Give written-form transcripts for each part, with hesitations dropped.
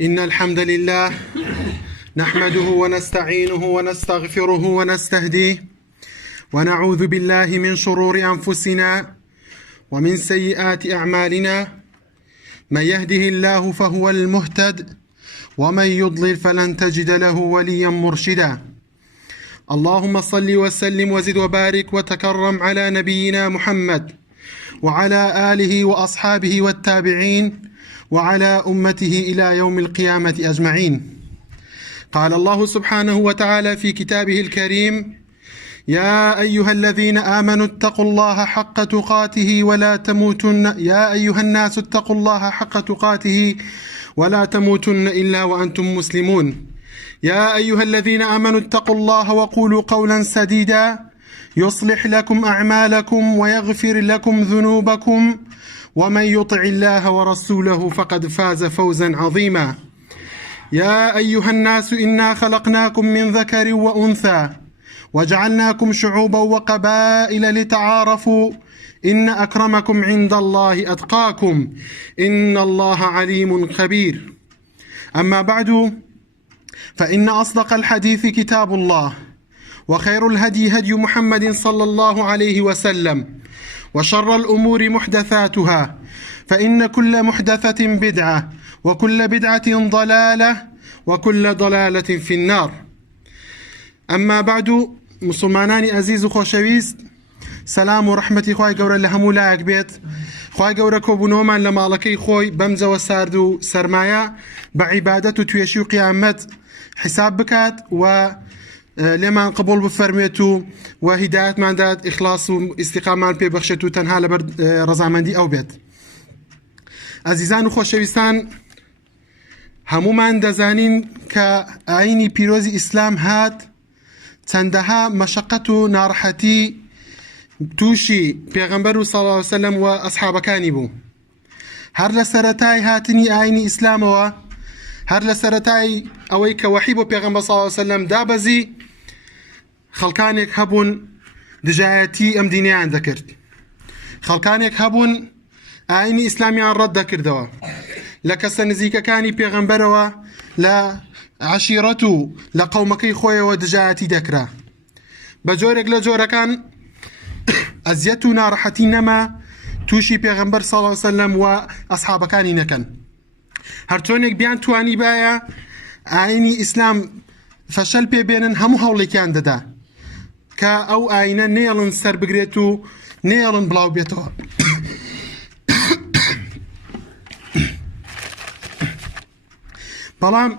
إن الحمد لله نحمده ونستعينه ونستغفره ونستهديه ونعوذ بالله من شرور أنفسنا ومن سيئات أعمالنا. من يهده الله فهو المهتد ومن يضلل فلن تجد له وليا مرشدا. اللهم صل وسلم وزد وبارك وتكرم على نبينا محمد وعلى آله وأصحابه والتابعين وعلى أمته إلى يوم القيامة أجمعين. قال الله سبحانه وتعالى في كتابه الكريم: يا أيها الذين آمنوا اتقوا الله حق تقاته ولا تموتن يا أيها الناس اتقوا الله حق تقاته ولا تموتن إلا وأنتم مسلمون. يا أيها الذين آمنوا اتقوا الله وقولوا قولا سديدا يصلح لكم أعمالكم ويغفر لكم ذنوبكم ومن يطع الله ورسوله فقد فاز فوزا عظيما. يا أيها الناس إنا خلقناكم من ذكر وأنثى وجعلناكم شعوبا وقبائل لتعارفوا إن أكرمكم عند الله أتقاكم إن الله عليم خبير. أما بعد، فإن أصدق الحديث كتاب الله، وخير الهدي هدي محمد صلى الله عليه وسلم، وشر الأمور محدثاتها، فإن كل محدثة بدعة وكل بدعة ضلالة وكل ضلالة في النار. أما بعد، مسلمانانی عزیز و خۆشەویست، سەلام و ڕەحمەتی خوای گەورە لە هەموو لایەک بێت. خوای گەورە کۆبوونەوەمان لە ماڵەکەی خۆی بەمجەوە سارد و سەرمایە بە عیبادەت و توێشی و قیامەت حساب بکات و لێمان قبول بفەرمێت و هیدایەتمان دات، ئیخلاص و ئیستیقامان پێ بەخشێت و تەنها لەبەر ڕەزامەندی ئەو بێت. عزیزان و خۆشەویستان، هەمومان دەزانین کە ئاینی پیرۆزی ئیسلام هات چەندەها مەشەقەت و ناڕەحەتی تووشی پێغەمبەر و صلی الله علیه وسلم و ئەسحابەکانی بوو. هەر لە سەرەتای هاتنی ئاینی ئیسلامەوە، هەر لە سەرەتای ئەوەی کە وەحی بۆ پێغەمبەر صلی الله علیه وسلم دابەزی، خەڵکانێک هەبوون دژایەتی ئەم دینیان دەکرد، خەڵکانێک هەبوون ئاینی ئیسلامیان ڕەت دەکردەوە، لە کەسە نزیکەکانی پێغەمبەرەوە، لە عەشیرەت و لە قەومەکەی خۆیەوە دژایەتی دەکرا. بە جۆرێک لە جۆرەکان ئەزیەت و ناڕەحەتی نەما تووشی پێغەمبەر صلی الله علیه وسلم و ئەسحابەکانی نەکەن. هەر چۆنێک بیان توانی باە ئاینی ئیسلام فەشەل پێ بێنن، هەموو هەوڵێکیان دەدا کە ئەو ئاینە نێڵن سەر بگرێت و نێڵن بڵاو بێتەوە. بەڵام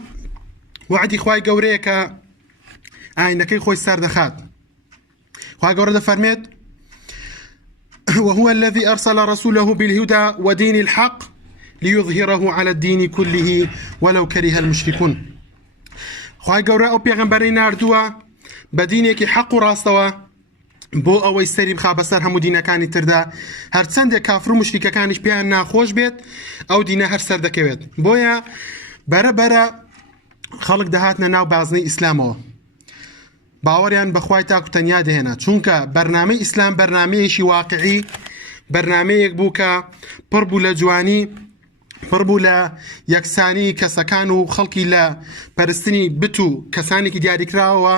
وعدی خوای گەورەیە کە ئاینەکەی خۆی سەردەخات. خوای گەورە دەفەرمێت: وهو الذي أرسل رسوله بالهدى ودين الحق ليظهره على الدين كله ولو كره المشركون. خوای گەورە ئەو پێغەمبەرەی ناردووە بە دینێکی حەق و ڕاستەوە بۆ ئەوەی سەری بخا بەسەر هەموو دینەکانی تردا، هەرچەندێک کافر و مشریکەکانیش پێیان ناخۆش بێت، ئەو دینە هەر سەر دەکەوێت. بۆیە بەرەبەرە خەڵک دەهاتنە ناو بازنەی ئیسلامەوە، باوەڕیان بەخوای تاک و تەنیا دەهێنا، چونکە بەرنامەی ئیسلام بەرنامەیەکی واقعی، بەرنامەیەک بوو کە پڕ بوو لە جوانی، پڕ بوو لە یەکسانی کەسەکان و خەڵکی لە پەرستنی بت و کەسانێکی دیاریکراوە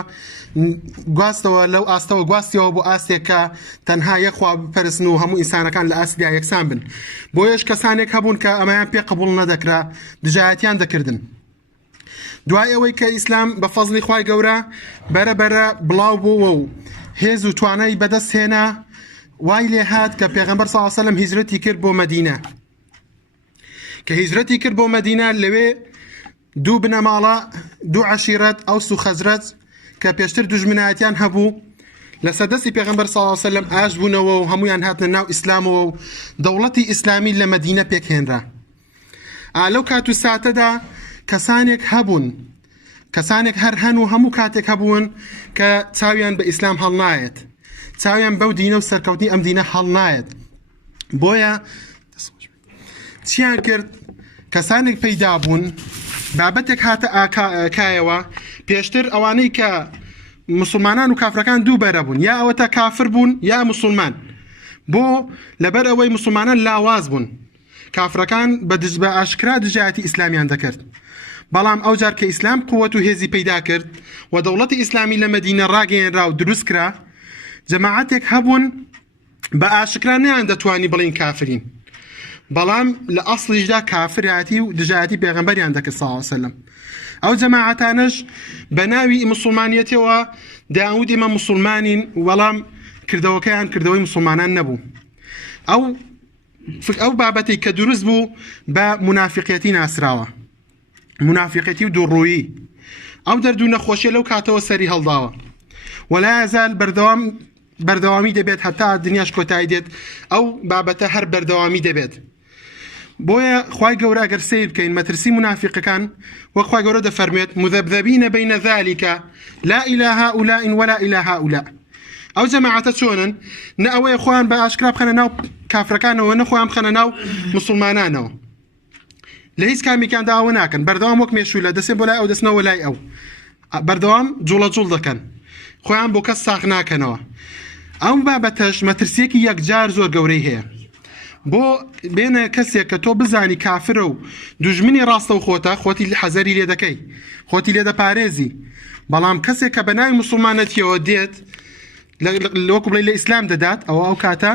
گواستەوە لەو ئاستەوە گواستیەوە بۆ ئاستێک کە تەنها یەخوا بپەرستن و هەموو ئینسانەکان لە ئاستیدا یەکسان بن. بۆیەش کەسانێک هەبوون کە ئەمەیان پێ قبوڵ نەدەکرا، دژایەتیان دەکردن. دوای ئەوەی کە ئیسلام بە فەزڵی خوای گەورە بەرەبەرە بڵاو بووە و هێز و توانای بەدەست هێنا، وای لێ هات کە پێغەمبەر صلی الله علیه وسلم هیجرەتی کرد بۆ مەدینە. کە هیجرەتی کرد بۆ مەدینە، لەوێ دوو بنەماڵە، دوو عەشیرەت، ئەوس و خەزرەج، کە پێشتر دوژمنایەتیان هەبوو، لە سەردەستی پێغەمبەر صلی الله علیه وسلم ئاش بوونەوە و هەمویان هاتنە ناو ئیسلامەوە و دەوڵەتی ئیسلامی لە مەدینە پێکهێنرا. لەو کات و ساتەدا کەسانێک هەبوون، کەسانێک هەر هەن و هەموو کاتێک هەبوون کە چاویان بە ئیسلام هەڵنایەت، چاویان بەو دینە و سەرکەوتنی ئەم دینە هەڵنایەت. بۆیە چیان کرد؟ کەسانێک پەیدا بوون، بابەتێک هاتە کایەوە. پێشتر ئەوانەی کە مسلمانان و کافرەکان دوو بەرە بوون، یا ئەوە تا کافر بوون یا مسلمان، بۆ لەبەر ئەوەی مسلمانان لاواز بوون، كافرەکان بە ئاشکرا دژایەتی ئیسلامیان دەکرد بەڵام ئەو جار کە ئیسلام قووەت و هێزی پەیدا کرد و دەوڵەتی ئیسلامی لە مەدینە ڕاگەیەنرا و دروست کرا جەماعەتێک هەبوون بە ئاشکرا نەیان دەتوانی بڵین کافرین بەڵام لە ئەسڵیشدا کافراتی و دژایەتی پێغەمبەریان دەکرد صلی الله علیه وسلم ئەو جەماعەتانەش بە ناوی مسلمانیەتەوە داود ئێمە مسلمانین وەڵام کردەوەکەیان کردەوەی مسلمانان نەبوو ئەو بابەتی کە دروست بوو بە منافقەتی ناسراوە منافقەتی و دووڕوویی ئەو دەردوو نەخۆشیە لەو کاتەوە سەری هەڵداوە ولا يزال بەردەوامی دەبێت هەتا دنیاش کۆتایی دێت ئەو بابەتە هەر بەردەوامی دەبێت بۆیە خوای گەورە ئەگەر سیر بکەین مەترسی منافقەکان وەک خوای گەورە دەفەرمێت مذبذبین بین ذلك لا إلى هؤلاء ولا إلى هؤلاء ئەو جەماعەتە چۆنن نە ئەوەیە خۆیان بە ئاشکرا بخەنە ناو کافرەکانەوە نە خۆیان بخەنە ناو مسلمانانەوە لە هیچ کامێکیاندا ئەوە ناکەن بەردەوام وەک مێشوولە دەسێن بۆ لای ئەو دەستنەوە لای ئەو بەردەوام جوڵە جوڵ دەکەن خۆیان بۆ کەس ساغ ناکەنەوە ئەو بابەتەش مەترسیەکی یەکجار زۆر گەورەی هەیە بۆ بێنە کەسێک کە تۆ بزانی کافرە و دوژمنی ڕاستە و خۆتی حەزەری لێ دەکەی خۆتی لێ دەپارێزی بەڵام کەسێک کە بە ناوی مسلمانەتیەوە دێت لەوەکو بڵێ لە ئیسلام دەدات ئەو کاتە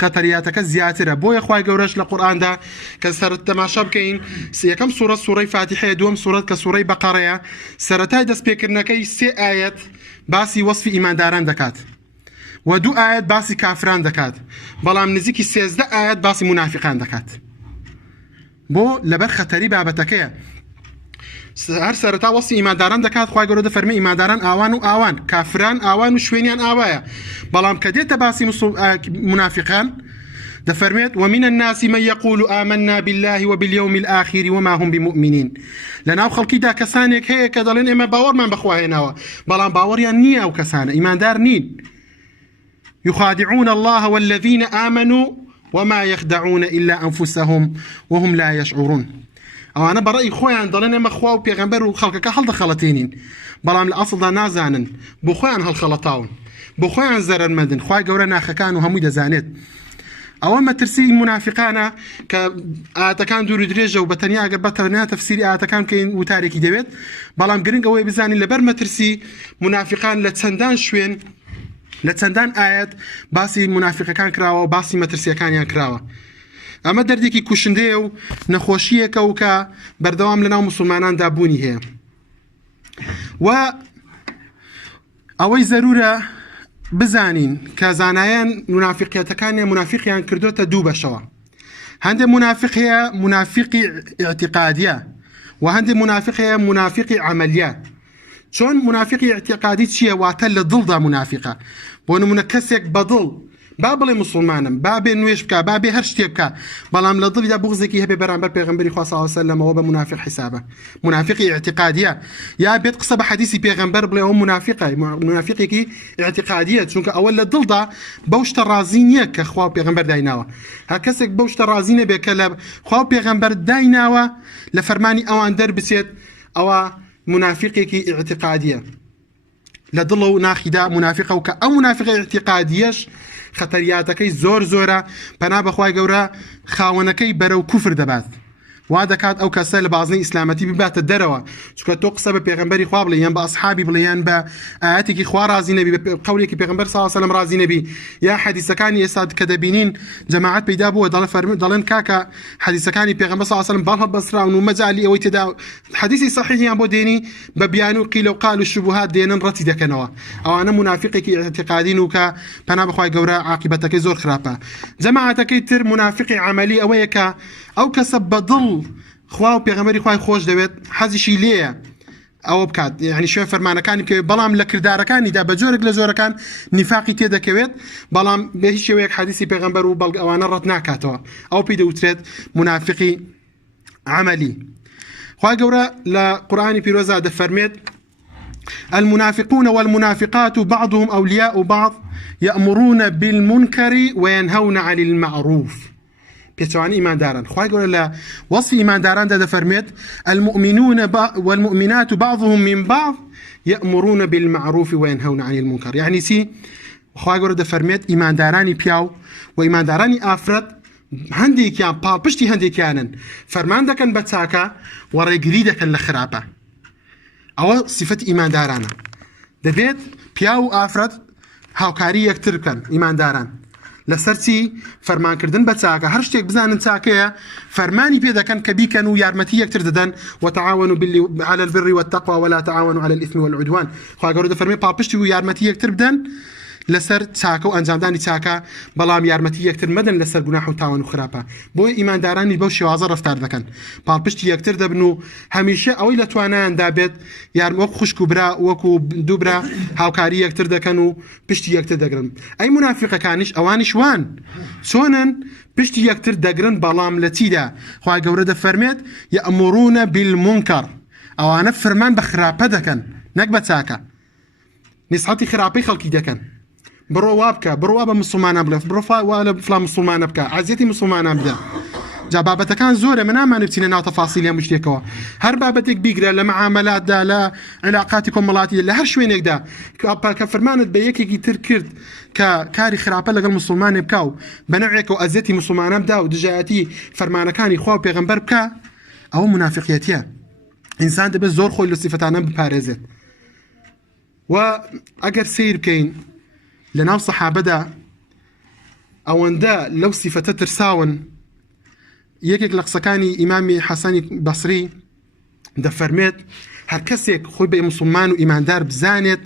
خەتەریاتەکە زیاترە بۆیە خوای گەورەش لە قورئاندا کە سەر تەماشا بکەین یەکەم سوورە سوورەی فاتیحەیە دووەم سوورەت کە سوورەی بەقەرەیە سەرەتای دەستپێکردنەکەی 3 ئاەت باسی وەصفی ئیمانداران دەکات و 2 ئاەت باسی کافران دەکات بەڵام نزیکی 13 ئاەت باسی منافقان دەکات بۆ لەبەر خەتەری بابەتەکەیە هەر سەرەتا وەصفی ئیمانداران دەکات خوای گەورە دەفەرمێ ئیمانداران ئاوان و ئاوان کافران ئاوان و شوێنیان ئاوایە بەڵام کە دێتە باسی منافقان دەفەرمێت ومن الناس من يقول آمنا بالله وباليوم الآخر وما هم بمؤمنين لەناو خەڵکیدا کەسانێک هەیە کە دەڵێن ئێمە باوەڕمان بەخوا هێناوە بەڵام باوەڕیان نییە ئەو کەسانە ئیماندار نین يخادعون الله والذين آمنوا وما يخدعون إلا أنفسهم وهم لا يشعرون ئەوانە بەڕێی خۆیان دەڵێن ئێمە خوا و پێغەمبەر و خەڵکەکە هەڵدەخەڵەتێنین بەڵام لە ئەسڵدا نازانن بۆ خۆیان هەڵخەڵەتاون بۆ خۆیان زەرمەندن خوای گەورە ناخەکان و هەمووی دەزانێت ئەوە مەترسی منافقانە کە ئاەتەکان دوور و درێژە و بەتەنیا ئەگەر بەتەنیا تەفسیری ئاەتەکان بکەین وتارێکی دەوێت بەڵام گرنگ ئەوەی بزانین لەبەر مەترسی منافقان لە چەندان شوێن لە چەندان ئاەت باسی منافقەکان کراوە و باسی مەترسیەکانیان کراوە ئەمە دەردێکی کوشندەیە و نەخۆشیەکە و کە بەردەوام لەناو مسلماناندا بوونی هەیە و ئەوەی زەرورە بزانین کە زانایان منافقیەتەکانیان منافقیان کردوتە 2 بەشەوە هەندێک منافق هەیە منافقی اعتقادیە و هەندێک منافق هەیە منافقی عملیە چۆن منافقی اعتقادی چییە واتە لە دڵدا منافقە بۆ نمونە کەسێک بەدڵ با بڵێ مسلمانم با بێ نوێش بکە با بێ هەر شتێ بکە بەڵام لە دڵیدا بغزێکی هەبێ بەرامبەر پێغەمبەری خوا صلی الله علیه وسلم ئەوە بە منافق حسابە منافقی اعتقادیە یا بێت قسە بە حەدیثی پێغەمبەر بڵێ ئەوە منافقە منافقێکی اعتقادیە چونکە ئەوە لە دڵدا بەو شتە ڕازی نییە کە خوا و پێغەمبەر دایناوە هەر کەسێک بەو شتە ڕازی نەبێ کە لە خوا و پێغەمبەر دایناوە لە فەرمانی ئەوان دەربچێت ئەوە منافقێکی اعتقادیە لە دڵ و ناخیدا منافقە و کە ئەو منافقە اعتقادیەش خەتەریاتەکەی زۆر زۆرە پەنا بەخوای گەورە خاوەنەکەی بەرەو کوفر دەبات وا دەکات ئەو کەسە لە بازنەی ئیسلامەتی بباتە دەرەوە چونکە تۆ قسە بە پێغەمبەری خوا بڵێ یان بە ئەسحابی بڵێ یان بە ئاەتێکی خوا ڕازی نەبی بە قەولێکی پێغەمبەر صلی الله علیه وسلم ڕازی نەبی یا حەدیثەکانی ئێستا کە دەبینین جەماعەت پەیدا بووە دەڵێن کاکە حەدیثەکانی پێغەمبەر صلی الله علیه وسلم باڵ بەسراون و مەجالی ئەوەی تێدا حەدیثی صحیحیان بۆ دێنی بە بیان و قیل و قال و شبهات دێنن ڕەتی دەکەنەوە ئەوانە منافقێکی اعتقادین و کە پەنا بەخوای گەورە عاقبەتەکەی زۆر خراپە جەماعەتەکەی تر منافقی عملی ئەوەیە کە ئەو کەسە بەدڵ خوا و پێغەمبەری خوای خۆش دەوێت حەزیشی لێیە ئەوە بکات یعنی شوێن فەرمانەکانی بکەوێت بەڵام لە کردارەکانیدا بە جۆرێک لە جۆرەکان نیفاقی تێدەکەوێت بەڵام بە هیچ شێوەیەک حەدیثی پێغەمبەر و بەڵگە ئەوانە ڕەت ناکاتەوە ئەو پێی دەوترێت منافقی عملی خوای گەورە لە قورئانی پیرۆزدا دەفەرمێت المنافقون والمنافقات بعضهم أولياء بعض يأمرون بالمنكر وينهون عن المعروف پێچەوانی ئیمانداران خوای گەورە لە وەصفی ئیمانداراندا دەفەرمێت المؤمنون والمؤمنات بعضهم من بعض يأمرون بالمعروف وينهون عن المنكر يعني چی خوای گەورە دەفەرمێت ئیماندارانی پیاو و ئیماندارانی ئافرەت هەندێکیان پاڵپشتی هەندێکیانن فەرمان دەکەن بە چاکە و ڕێگری دەکەن لە خراپە. ئەوە صفەت ئیماندارانە. دەبێت پیا و ئافرەت هاوکاری یەکتر بکەن ئیمانداران لەسەر چی فەرمانکردن بە چاکە هەر شتێک بزانن چاکەیە فەرمانی پێ دەکەن کە بیکەن و یارمەتی یەکتر دەدەن وتعاونوا على البر والتقوى ولا تعاونوا على الإثم والعدوان. خوا گەورە دەفەرمێ پاڵپشتی و یارمەتی یەکتر بدەن لەسەر چاکە و ئەنجامدانی چاکە بەڵام یارمەتی یەکتر مەدەن لەسەر گوناح و تاوان و خراپە. بۆی ئیماندارانی بەو شێوازە ڕەفتار دەکەن پاڵپشتی یەکتر دەبن و هەمیشە ئەوەی لە توانایاندا بێت وەک خوشک و برا وەکو دوو برا هاوکاری یەکتر دەکەن و پشتی یەکتر دەگرن. ئەی منافقەکانیش ئەوانیش وان چۆنن پشتی یەکتر دەگرن بەڵام لە چیدا خوا گەورە دەفەرمێت یەئمورونە بالمونکەر ئەوانە فەرمان بە خراپە دەکەن نەک بە چاکە نسحەتی خراپەی خەڵکی دەکەن. بڕۆ وا بکە بڕوا بە مسلمانە بڵێ بڕۆ لە فڵان مسلمانە بکە عەزیەتی مسلمانە بدە. جا بابەتەکان زۆرە من نامانێت بچینە ناو تەفاسیلی هەموو شتێکەوە هەر بابەتێک بیگرە لە معاملاتدا لە علاقاتی کۆمەڵاتی لە هەر شوێنێکدا کە فەرمانت بە یەکێکی تر کرد کە کاری خراپە لەگەڵ مسلمانێ بکە و بە نەوعێک و ئەزیەتی مسلمانە بدا و دژایەتی فەرمانەکانی خوا و پێغەمبەر بکە ئەوە منافقیەتیە. ئینسان دەبێت زۆر خۆی لە سیفەتانە بپارێزێت. و ئەگەر سیر بکەین لەناو سەحابەدا ئەوەندە لەو سیفەتە ترساون یەکێک لە قسەکانی ئیمامی حەسەنی بەسری دەفەرمێت هەر کەسێک خۆی بە مسلمان و ئیماندار بزانێت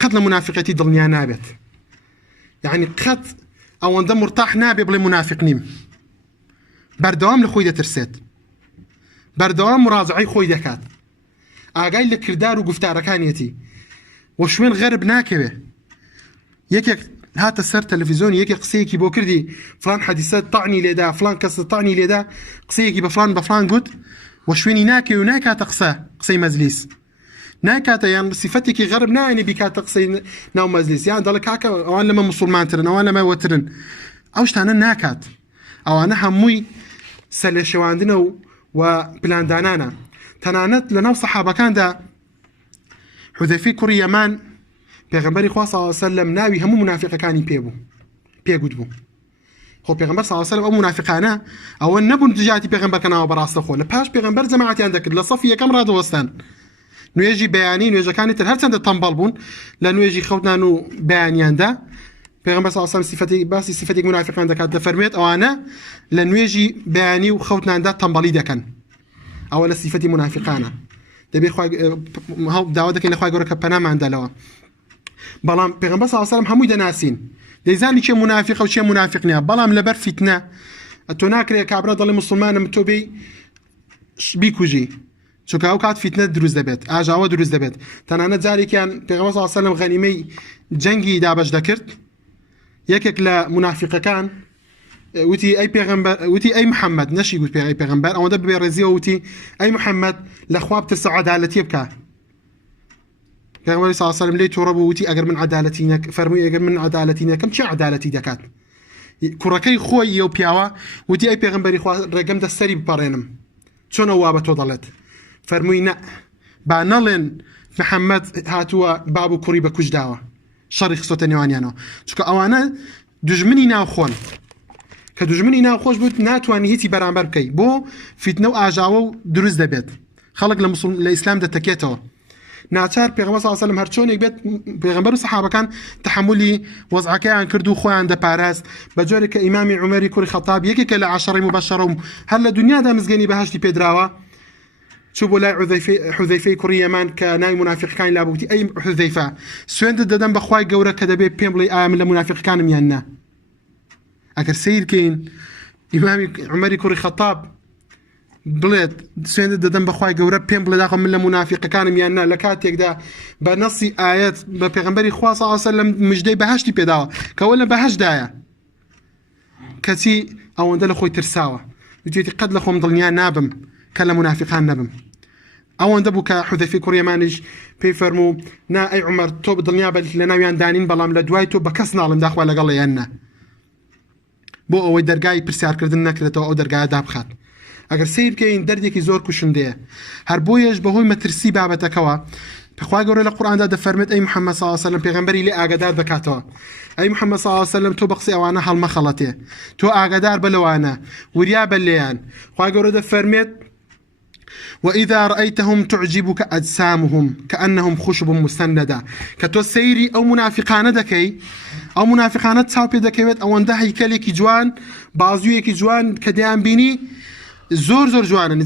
قەت لە منافقەتی دڵنیا نابێت. یعنی قەت ئەوەندە مرتاح نابێ بڵێ منافق نیم بەردەوام لە خۆی دەترسێت بەردەوام مراجعەی خۆی دەکات ئاگای لە کردار و گفتارەکانیەتی و شوێن غەرب ناکەوێ. یەکێک هاتە سەر تەلەڤیزۆن یەکێک قسەیەکی بۆ کردی فلان حەدیسە تاعنی لێدا فلان کەس تاعنی لێدا قسەیەکی بە فلان گوت و شوێنی ناکەوێ و ناکاتە قسەی مەجلیس ناکاتە یان سیفەتێکی غەرب نایەنێ بیکاتە قسەی ناو مەجلیس یان دەڵێ کاکە ئەوان لەمە موسڵمانترن ئەوان لەمە وەترن ئەو شتانە ناکات. ئەوانە هەمووی سەرلێشێواندنە و پلاندانانە. تەنانەت لە ناو سەحابەکاندا حوذەیفەی کوڕی یەمان پێغەمبەری خوا صلی الله علیه و سلم ناوی هەموو منافقەکانی پێگوت بوو. خۆ پێغەمبەر صلی الله علیه و سلم ئەو منافقانە ئەوە نەبوون دژایەتی پێغەمبەر کەناوە بەڕاستەخۆ لە پاش پێغەمبەر جەماعەتیان دەکرد لە سەفی یەکەم ڕادەوەستان نوێژی بەیانی نوێژەکانی تر هەرچەندە تەمبەڵ بوون لە نوێژی خەوتنان و بەیانیاندا پێغەمبەر صلی الله علیه و سلم باسی سیفەتی منافقان دەکات دەفەرمێت ئەوانە لە نوێژی بەیانی و خەوتناندا تەمبەڵی دەکەن ئەوە لە سیفەتی منافقانە دەبێت داوا دەکەین لە خوای گەورە کە پەناماندەلەوە. بەڵام پێغەمبەر صلی الله علیه و سلم هەمووی دەناسین دەیزانی چێ منافقە و چێ منافق نییە بەڵام لەبەر فیتنە تۆ ناکرێت کابرا دەڵێ مسلمانم تۆ بیکوژی چونکە ئەو کات فیتنە دروست دەبێت ئاژاوە دروست دەبێت. تەنانەت جارێکیان پێغەمبەر صلی الله علیه و سلم غەنیمەی جەنگی دابەش دەکرد یەکێک لە منافقەکان وتی ئەی پێغەمبەر وتی ئەی محەممەد نەشی گوت ئەی پێغەمبەر ئەوەندە ببێ ڕێزیەوە وتی ئەی محەممەد لە خوا بترسە عەدالەتی بکە. پێغەمبەر صلی الله علیه و سلم لێی تووڕە بوو وتی ئەگەر من عەدالەتی فەرمووی ئەگەر من عەدالەتی نەکەم چی عەدالەتی دەکات. کوڕەکەی خۆی ئەو پیاوە وتی ئەی پێغەمبەری خوا ڕێگەم دە سەری بپەڕێنم چۆن ئەو وا بە تۆ دەڵێت فەرمووی نە با نەڵێن محەممەد هاتووە باب و کوڕی بە کوژ داوە شەڕی خستۆتە نێوانیانەوە چونکە ئەوانە دژمنی ناوخۆن کە دژمنی ناوخۆش بوت ناتوانانی هیچی بەرامبەر بکەی بۆ فیتنە و ئاژاوە و دروست دەبێت خەڵک لە ئیسلام دەتەکێتەوە. ناچار پێغەمبەر صلی الله علیه و سلم هەر چۆنێک بێت پێغەمبەر و سەحابەکان تەحملی وەزعەکەیان کرد و خۆیان دەپاراست بە جۆرێک کە ئیمامی عومەری کوڕی خەتاب یەکێکە لە عەشەڕەی مبەشەرە و هەر لە دنیادا مزگەنی بەهەشتی پێدراوە چوو بۆ لای حوذەیفەی کوڕی یەمان کە ناوی منافقەکانی لابووتی ئەی حوذەیفە سوێندت دەدەم بەخوای گەورە کە دەبێت پێم بڵێ ئایا من لە منافقەکانم یان نا. ئەگەر سیر بکەین ئیمامی عومەری کوڕی خەتاب بڵێت سوێندت دەدەم بەخوای گەورە پێم بڵێ داخۆ من لە منافقەکانم یان نا لە کاتێکدا بە نەسی ئایەت بە پێغەمبەری خوا صلی الله علیه و سلم مژدەی بەهەشتی پێداوە کە ئەوە لە بەهەشتدایە کەچی ئەوەندە لە خۆی ترساوە وتێتی قەت لە خۆم دڵنیا نابم کە لە منافقان نەبم. ئەوەندە بوو کە حوذەیفەی کوڕی یەمانیش پێی فەرموو نا ئەی عومەر تۆ دڵنیا بە لە ناویان دانین بەڵام لە دوای تۆ بە کەس ناڵم داخوا لەگەڵ یان نا بۆ ئەوەی دەرگای پرسیارکردن نەکرێتەوە ئەو دەرگایە دابخات. ئەگەر سیر بکەین دەردێکی زۆر کوشندەیە هەر بۆیەش بەهۆی مەترسی بابەتەکەوە بخوای گەورە لە قورئاندا دەفەرمێت ئەی محەممەد صلی الله علیه و سلم پێغەمبەری لێ ئاگادار دەکاتەوە ئەی محەممەد صلی الله علیه و سلم تۆ بە قسەی ئەوانە هەڵمەخەڵەتێ تۆ ئاگادار بە لەوانە وریا بە لێیان خوای گەورە دەفەرمێت وإذا رأيتهم تعجبك أجسامهم كأنهم خشب مسندة كتو سيري أو منافقان دكي أو منافقان تصاوبي دكيوت أو أنده هيكليكي جوان بازويكي جوان كديان بيني زور جوانا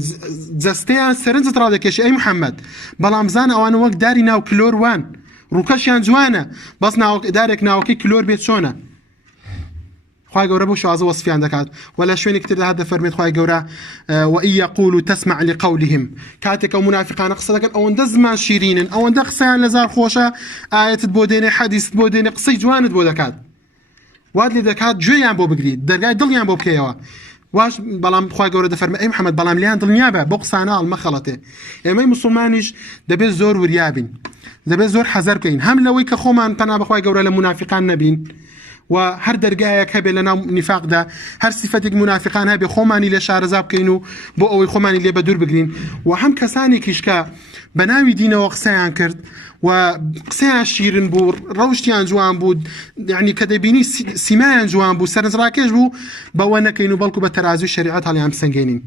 جستيان سرنج ترى دكيش أي محمد بلامزان أو أنا وقت داري ناو كلور وان روكاشيان جوانا بس ناو دارك ناوكي كلور بيت شونا خواهي قورا بوشو عزو وصفيان دكات ولا شويني كتير هذا فرميت خواهي قورا وإن يقولوا تسمع لقولهم كاتك أو منافقان قصدك أو اندز ما شيرين أو اندز قصيان لزار خوشة آية تبوديني حديث تبوديني قصي جوان تبودكات واد لي دكات جويان بو بقريد درقاي دليان بو بكيوا واش بلام خواهي قورا دفرمي أي محمد بلام ليان دل نيابة بقصانا المخلطة إما مسلمانيش دبي زور وريابين دبي زور حذر كين هم لوي كخومان بنا بخواهي قورا لمنافقان نبين وهر درجايك هبه لنا نفاق ده هر صفتك منافقان هبه خوماني لشارزاب كينو بو اوي خوماني اللي بدور بقرين وهم كساني كيشكا بناوي دينا وقسيان كرد وقسيان شيرن بو روشتيان جوان بو يعني كدبيني سمايان جوان بو سرنز راكيش بو بوانا كينو بالكو بترازو الشريعات هالي عم سنجينين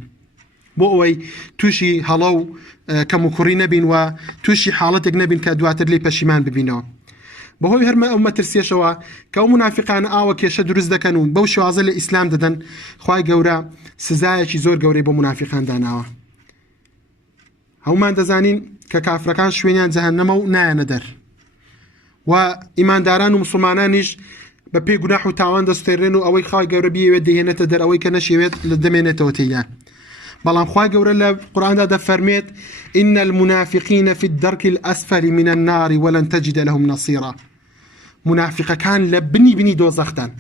بو اوي توشي هلو كمكوري نبين وتوشي حالتك نبين كدواتر لي بشيمان ببينو بەهۆی هەرمە ئەو مەترسیەشەوە کە ئەو منافقانە ئاوە کێشە دروست دەکەن و بەو شێوازە لە ئیسلام دەدەن خوای گەورە سزایەکی زۆر گەورەی بۆ منافقان داناوە هەومان دەزانین کە کافرەکان شوێنیان جەهەنەمە و نایەنە دەر و ئیمانداران و مسلمانانیش بە پێی گوناح و تاوان دەستێڕێن و ئەوەی خوای گەورە بیەوێت دەهێنێتە دەر ئەوەی کە نەشێوێت لە دەمێنێتەوە تێیان بەڵام خوای گەورە لە قورئاندا دەفەرمێت إن المنافقين في الدرك الأسفل من النار ولن تجد لهم نصيرا منافق كان لبني دوزختان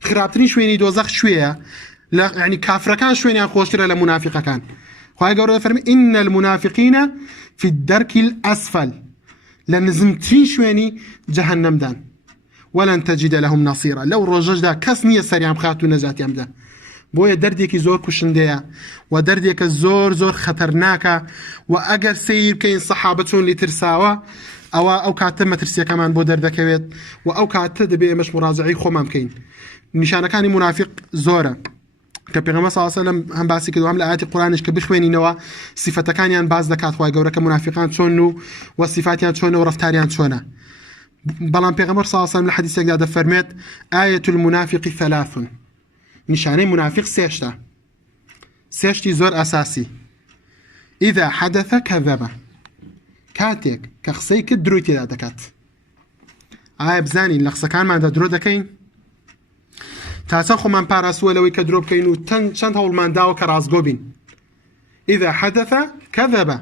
خرابتني شويني دوزخ شوية لا يعني كافر كان شويني خوشتر لمنافق كان خواهي قولوا فرمي إن المنافقين في الدرك الأسفل لنزمتين شويني جهنم دان ولن تجد لهم نصيرا لو رجج دا كسنية سريعا بخاتو نجات يمدا بويا درديك زور كشندية ودرديك زور خطرناكا وأجر سير كين صحابتون اللي ترساوا أو كاتب ما ترسيه كمان بودر دكويت وأو كاتب دبي مش مراجعي خمام كين نشانه كان منافق زورة كبيغمبر صلى الله عليه وسلم هم باسي كدو هم لآيات القرآن إيش كبخويني نوا صفة كان يعني باز دكات خواهي قورا كمنافقان شونو والصفات يعني شونو ورفتاريان شونا بلان بيغمبر صلى الله عليه وسلم الحديث يقدر فرميت آية المنافق ثلاث نشانه منافق سيشتي زور أساسي إذا حدث كذب كاتيك كخسي كدرويتي دا دكات بزاني لخصة كان ما درو دكين تاسخو من باراسوه لوي كدروب كينو شانت هول من داو كرازقوبين إذا حدث كذب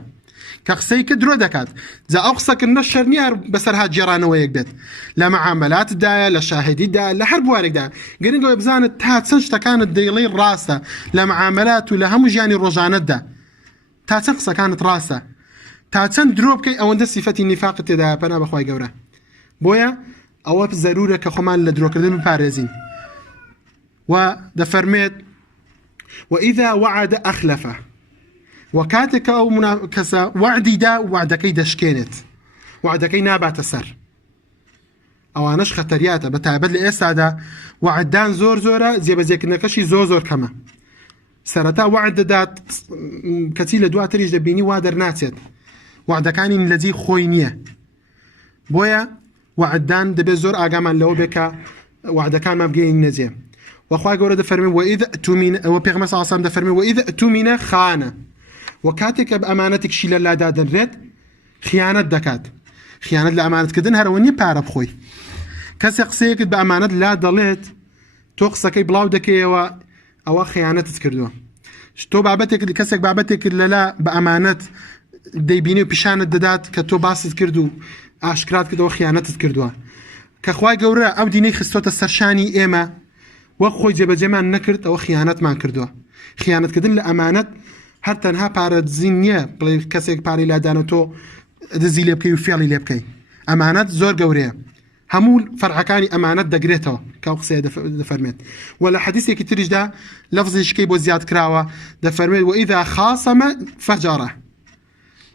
كخسي كدرو دكات زا أقصك النشر نيار بسرها جيران ويك بيت لا معاملات دايا لا شاهدي دايا لا حرب وارك دايا قرنقو يبزان تاتسنشتا كانت ديلين راسة لا معاملات ولا همج يعني رجانت دا تاتسنقصة كانت راسة تاتسن دروب كي أو اندس صفتي النفاق تدا بنا بخواي قورا بويا أو ضرورة كخمان لدروك كردن بارزين ودفرميت وإذا وعد أخلفه وكاتك أو مناكسة وعدي دا وعدكي دشكينت وعدكي نابات السر أو أناش خطرياته بتعبد لي إسعادة وعدان زورة زي بزيك نكشي زور كما سرتا وعد دات كتيل دوا تريج دبيني وادر ناتيت وعدكاني الذي خوينيه بويا وعدان دبي زور آقامان لو بك وعدكان ما بقين نزيه وأخوة قولة دفرمي وإذا أتومين وبيغمبر صلى الله عليه وسلم دفرمي وإذا أتومين خانة وكاتك بأمانتك شيل لا دادن ريد خيانة دكات خيانة لأمانة كدن هروني بارب خوي كسي قسيك بأمانة لا ضليت توقسكي بلاو دكي أو خيانة تذكردوها شتو بابتك كسيك بابتك لا بأمانة ديبيني وبشانة دادات كتو باس تذكردو أشكرات كدو خيانة تذكردوها كأخوة قولة أو ديني خستوت السرشاني إيما وخوي جب جمان نكرت أو خيانة ما كردوها خيانة كدن لأمانة حتى نها بارد زينية بلي كسيك باري لا دانتو دزي ليبكي وفعلي ليبكي أمانة زور قورية همول فرعكاني أمانة دقريتها كاوقسية دفرميت ولا حديثي كتريج دا لفظي شكي بو زياد كراوة دفرميت وإذا خاصم فجاره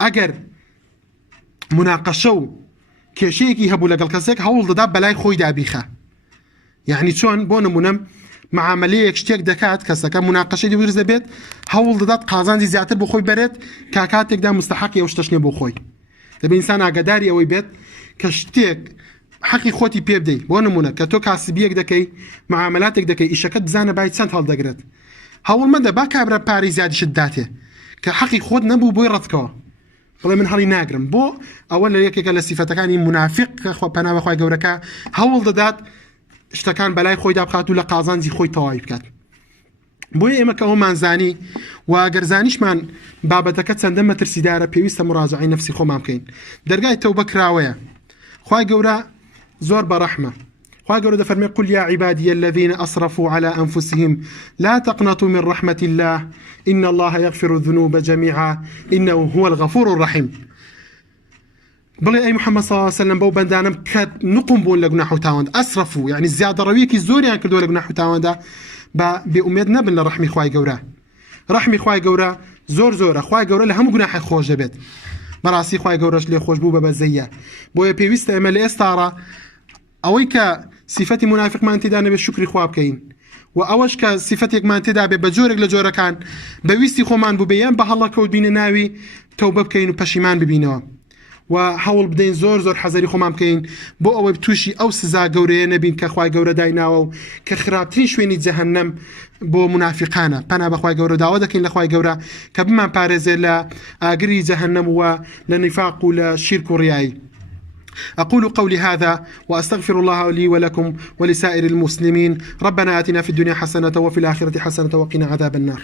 أجر مناقەشە و کێشەیەکی هەبوو لەگەڵ کەسێک هەوڵ دەدا بەلای خۆی دابیخە یعنی چۆن بۆ نمونەم معاملەیەک شتێک دەکات کەسەکە مناقەشەی ورز دەبێت هەوڵ دەدات قازانجی زیاتر بۆ خۆی بەرێت کاتێکدا مستحقی ئەو شتەش نیە بۆ خۆی دەبێت ئینسان ئاگاداری ئەوەی بێت کە شتێک حەقی خۆتی پێ بدەیت بۆ نمونە کە تۆ کاسبیەک دەکەی معاملاتێک دەکەی ئیشەکەت بزانە باید چەند هەڵدەگرێت هەوڵ مەدە با کابرا پارەی زیادیشت داتێ کە حەقی خۆت نەبوو بۆی ڕەتکەوە بڵێ من هەڵی ناگرم بۆ ئەوە لە یەکێکە لە سیفەتەکانی منافق کە پەنا بەخوای گەورەکە هەوڵ دەدات شتەکان بەلای خۆی دابخات و لە قازانجی خۆی تەواوی بکات بۆیە ئێمە کە ئەومانزانی و گەرزانیشمان بابەتەکە چەندە مەترسیدارە پێویستە مراجعەی نەفسی خۆمان بکەین دەرگای تەوبە کراوەیە خوای گەورە زۆر بەڕەحمە خوای گەورە دەفەرمێ قل يا عبادي الذين أسرفوا على أنفسهم لا تقنطوا من رحمة الله إن الله يغفر الذنوب جميعا إنه هو الغفور الرحيم بڵێ ئەی محەممەد صلی الله علیه وسلم بەو بەندانم کە نقم بوون لە گوناح و تاوان ئەسرفوا یعنی زیادە ڕەویەکی زۆریان کردووە لە گوناح و تاواندا بە بێئومێد نەبن لە ڕەحمی خوای گەورە ڕەحمی خوای گەورە زۆرە خوای گەورە لە هەموو گوناحی خۆش دەبێت بەڕاستی خوای گەورەش لێ خۆش بوو بە بەزەیە بۆیە پێویستە ئێمە لە ئێستاڕە ئەوەی کە صفەتی منافقمان تێدا نەبێت شکری خوا بکەین و ئەوەش کە صفەتێکمان تێدا بێت بە جۆرێک لە جۆرەکان بەویستی خۆمان بوو بێیان بە هەڵەکەوت بینە ناوی تەوبە بکەین و پەشیمان ببینەوە و هەوڵ بدەین زۆر حەزەری خۆمان بکەین بۆ ئەوەی تووشی ئەو سزا گەورەیە نەبین کە خوای گەورە دایناوە و کە خراپترین شوێنی جەهەنەم بۆ منافقانە پەنا بەخوای گەورە داوا دەکەین لە خوای گەورە کە بمان پارێزێ لە ئاگری جەهەنەم و لە نیفاق و لە شیرک و ڕیایی أقول قولي هذا وأستغفر الله لي ولكم ولسائر المسلمين ربنا آتنا في الدنيا حسنة وفي الآخرة حسنة وقنا عذاب النار